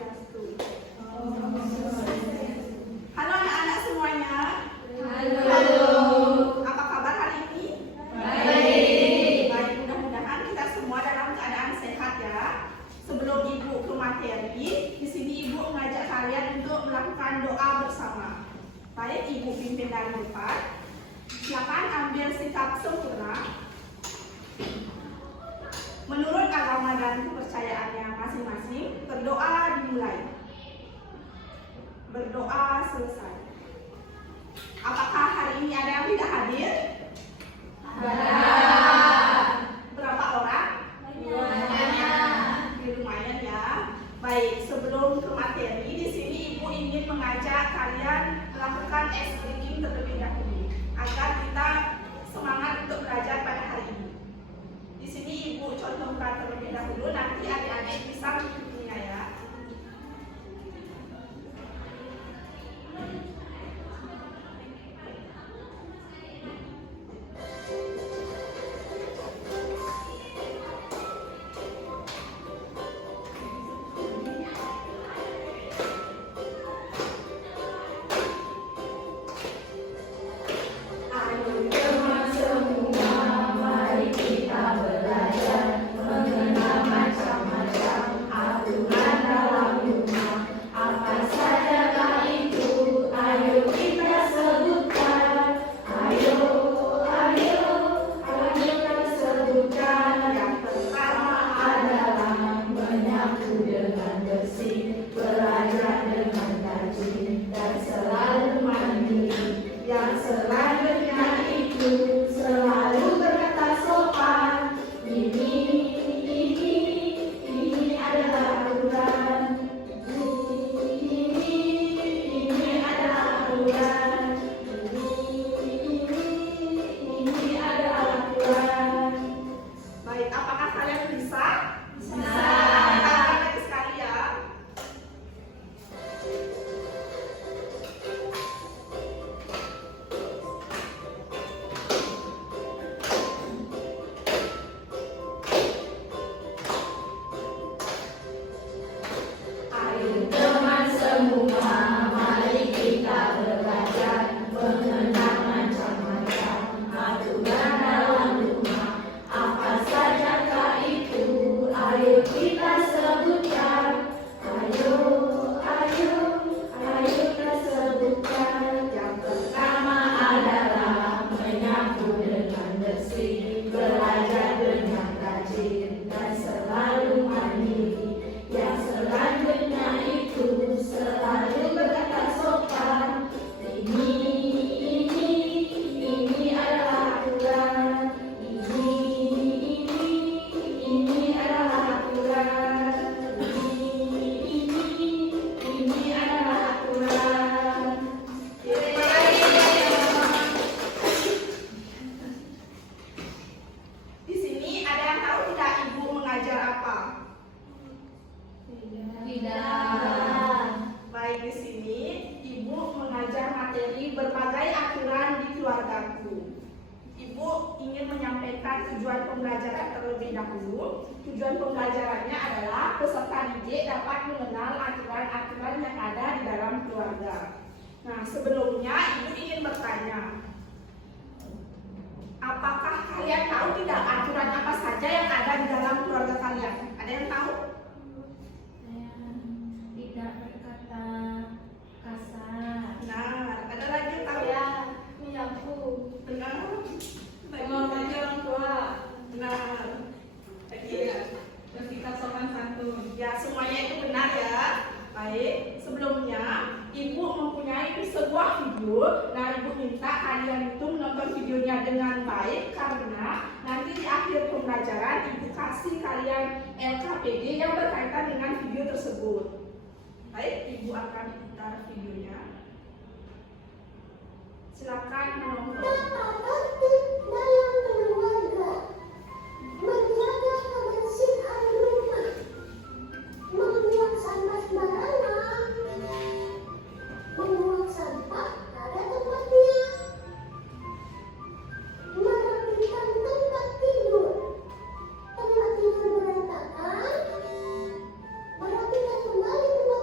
Swastiastu. Halo anak-anak semuanya. Halo. Apa kabar hari ini? Baik. Baik, mudah-mudahan kita semua dalam keadaan sehat ya. Sebelum Ibu ke materi, di sini Ibu mengajak kalian untuk melakukan doa bersama. Baik, Ibu pimpin dari depan. Silakan ambil sikap sempurna. Menurut agama dan kepercayaannya masing-masing, berdoa dimulai. Berdoa selesai. Apakah hari ini ada yang tidak hadir? Ada. Berapa orang? Banyak. Lumayan ya. Baik, sebelum ke materi, di sini Ibu ingin mengajak kalian melakukan ice breaking terlebih dahulu agar kita semangat untuk belajar pada hari ini. Di sini Ibu contohkan terlebih dahulu, nanti adik-adik bisa mengikutinya ya. Tujuan pembelajaran terlebih dahulu. Tujuan pembelajarannya adalah peserta didik dapat mengenal aturan-aturan yang ada di dalam keluarga. Nah, sebelumnya Ibu ingin bertanya, apakah kalian tahu tidak aturan apa saja yang ada di dalam keluarga kalian? Ada yang tahu? Tidak berkata kasar. Nah, ada lagi yang tahu? Ya, menyapu. Benar. Menghormati orang tua. Benar. Lagi ya. Bersikap sopan santun. Ya, semuanya itu benar ya. Baik, sebelumnya Ibu mempunyai sebuah video. Nah, Ibu minta kalian itu menonton videonya dengan baik karena nanti di akhir pembelajaran Ibu kasih kalian LKPD yang berkaitan dengan video tersebut. Baik, Ibu akan putar videonya. Silakan menonton. Dalam keluarga, menjaga kebersihan rumah, membuang sampah sembarangan, membuang sampah pada tempatnya, merapikan tempat tidur berantakan, merapikan kembali tempat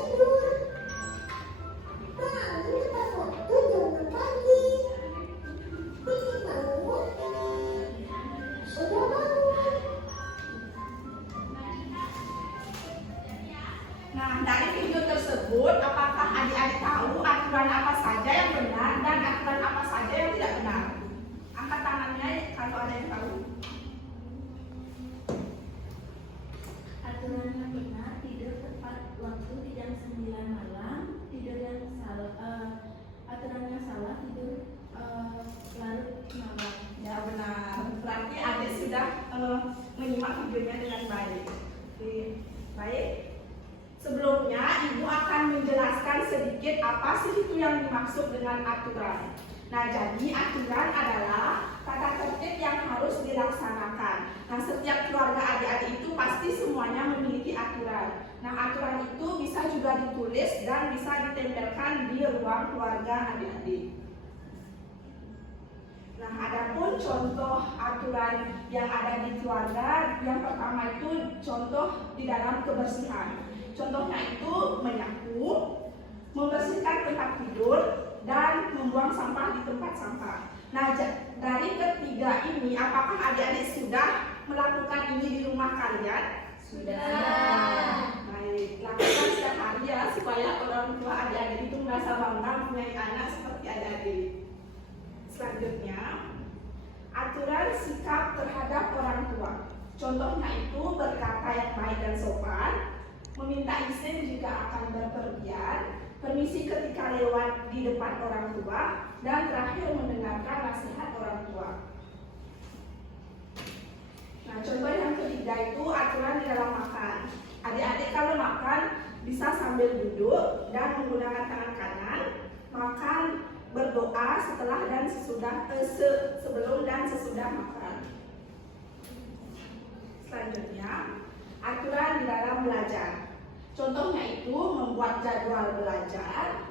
tidur. Bangun tepat waktu jam 6 pagi. Kiki bangun. Udah bangun. Nah, dari video tersebut, apakah adik-adik tahu aturan apa saja yang benar dan aturan apa saja yang tidak benar? Angkat tangannya kalau ada yang tahu. Aturan yang benar tidur tepat waktu di jam 9 malam. Tidur yang salah, aturan yang salah tidur larut malam. Ya benar. Berarti adik sudah menyimak videonya dengan baik. Oke, baik. Sebelumnya, Ibu akan menjelaskan sedikit apa sih itu yang dimaksud dengan aturan. Nah, jadi aturan adalah tata tertib yang harus dilaksanakan. Nah, setiap keluarga adik-adik itu pasti semuanya memiliki aturan. Nah, aturan itu bisa juga ditulis dan bisa ditempelkan di ruang keluarga adik-adik. Nah, adapun contoh aturan yang ada di keluarga, yang pertama itu contoh di dalam kebersihan. Contohnya itu menyapu, membersihkan tempat tidur, dan membuang sampah di tempat sampah. Nah, dari ketiga ini, apakah adik-adik sudah melakukan ini di rumah kalian? Sudah. Baik, lakukan setiap hari ya, supaya orang tua adik-adik itu merasa bangga punya anak seperti adik-adik. Selanjutnya, aturan sikap terhadap orang tua. Contohnya itu berkata yang baik dan sopan, meminta izin jika akan berpergian, permisi ketika lewat di depan orang tua, dan terakhir mendengarkan nasihat orang tua. Nah, contoh yang ketiga itu aturan di dalam makan. Adik-adik kalau makan bisa sambil duduk dan menggunakan tangan kanan, makan berdoa setelah dan sesudah sebelum dan sesudah makan. Selanjutnya, aturan di dalam belajar. Contohnya itu membuat jadwal belajar,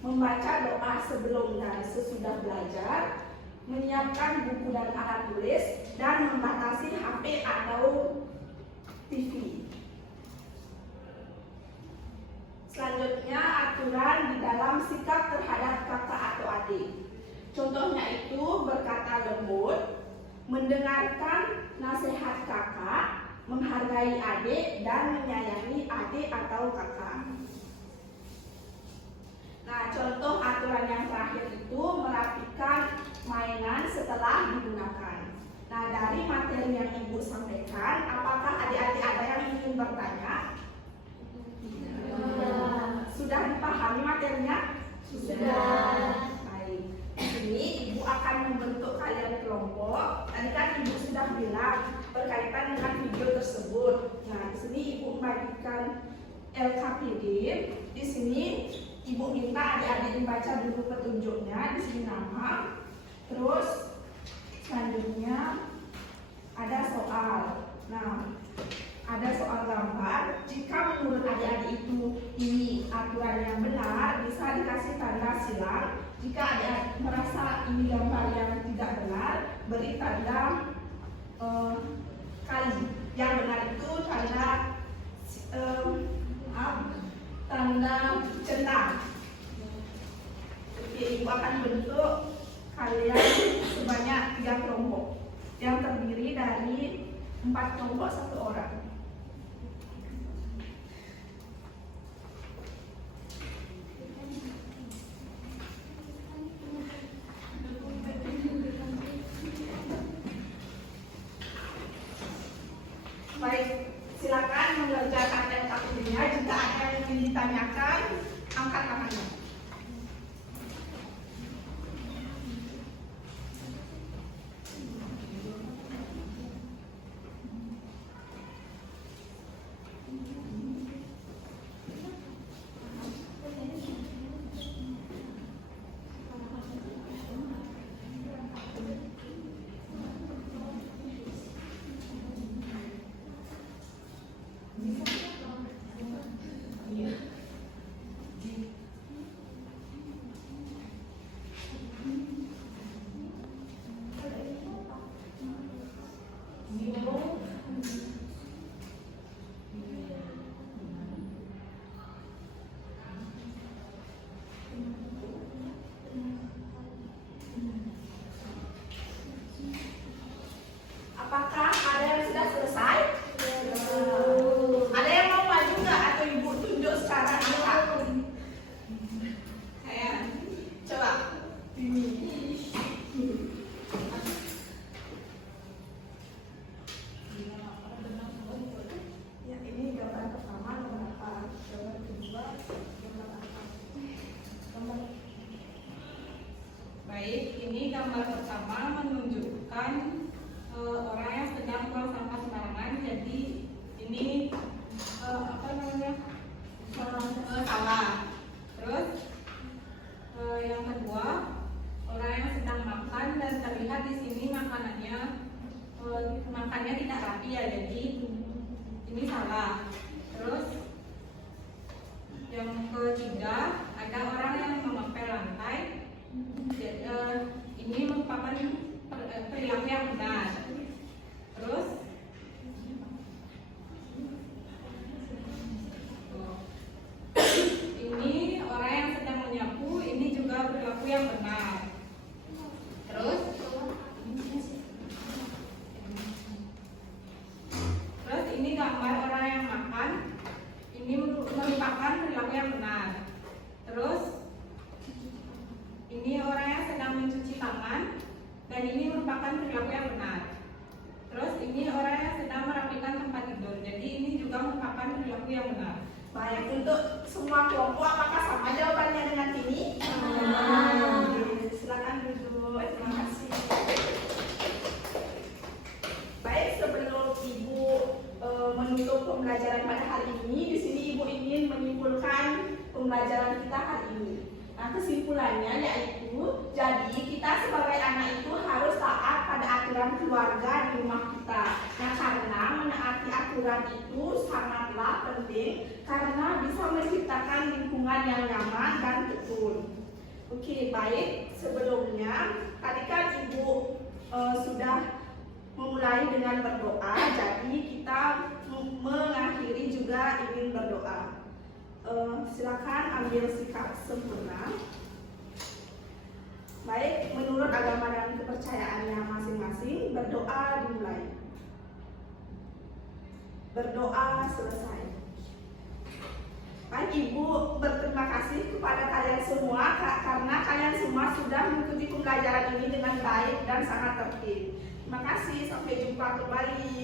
membaca doa sebelum dan sesudah belajar, menyiapkan buku dan alat tulis, dan membatasi HP atau TV. Selanjutnya, aturan di dalam sikap terhadap kakak atau adik. Contohnya itu berkata lembut, mendengarkan nasihat kakak, menghargai adik, dan menyayangi adik atau kakak. Nah, contoh aturan yang terakhir itu merapikan mainan setelah digunakan. Nah, dari materi yang Ibu sampaikan, apakah adik-adik ada yang ingin bertanya? Sudah dipahami materinya? Sudah. Baik. Di sini Ibu akan membentuk kalian kelompok. Tadi kan Ibu sudah bilang berkaitan dengan video tersebut. Nah, di sini Ibu membagikan LKPD. Di sini Ibu minta adik-adik membaca dulu petunjuknya. Di sini nama. Terus selanjutnya ada soal. Nah, ada soal gambar. Jika menurut adik-adik itu ini aturan yang benar, bisa dikasih tanda silang. Jika adik-adik merasa ini gambar yang tidak benar, beri tanda kali. Yang benar itu tanda centang. Oke, Ibu akan bentuk kalian sebanyak 3 kelompok yang terdiri dari 4 kelompok 1 orang. Baik, silakan mengerjakan LKPD-nya. Jika ada yang ingin ditanyakan, angkat tangannya. Yang ketiga, ada orang yang mengepel lantai. Ini merupakan perilaku yang benar. Terus ini orang yang sedang menyapu, ini juga perilaku yang benar. Terus ini gambar orang yang makan, ini merupakan perilaku yang benar. Terus ini orang yang sedang mencuci tangan, dan ini merupakan perilaku yang benar. Terus ini orang yang sedang merapikan tempat tidur, jadi ini juga merupakan perilaku yang benar. Baik, untuk semua kelompok apakah sama jawabannya dengan ini? Oke, silakan duduk. Terima kasih. Baik, sebelum Ibu menutup pembelajaran pada hari ini, di sini Ibu ingin menyimpulkan pembelajaran kita hari ini. Nah, kesimpulannya yaitu, jadi kita sebagai anak itu harus taat pada aturan keluarga di rumah kita. Nah, karena menaati aturan itu sangatlah penting, karena bisa menciptakan lingkungan yang nyaman dan betul. Oke, baik. Sebelumnya, tadi kan Ibu sudah memulai dengan berdoa, jadi kita mengakhiri juga ingin berdoa. Silakan ambil sikap sempurna. Baik, menurut agama dan kepercayaannya masing-masing, berdoa dimulai. Berdoa selesai. Baik, Ibu berterima kasih kepada kalian semua karena kalian semua sudah mengikuti pembelajaran ini dengan baik dan sangat tertib. Terima kasih, sampai jumpa kembali.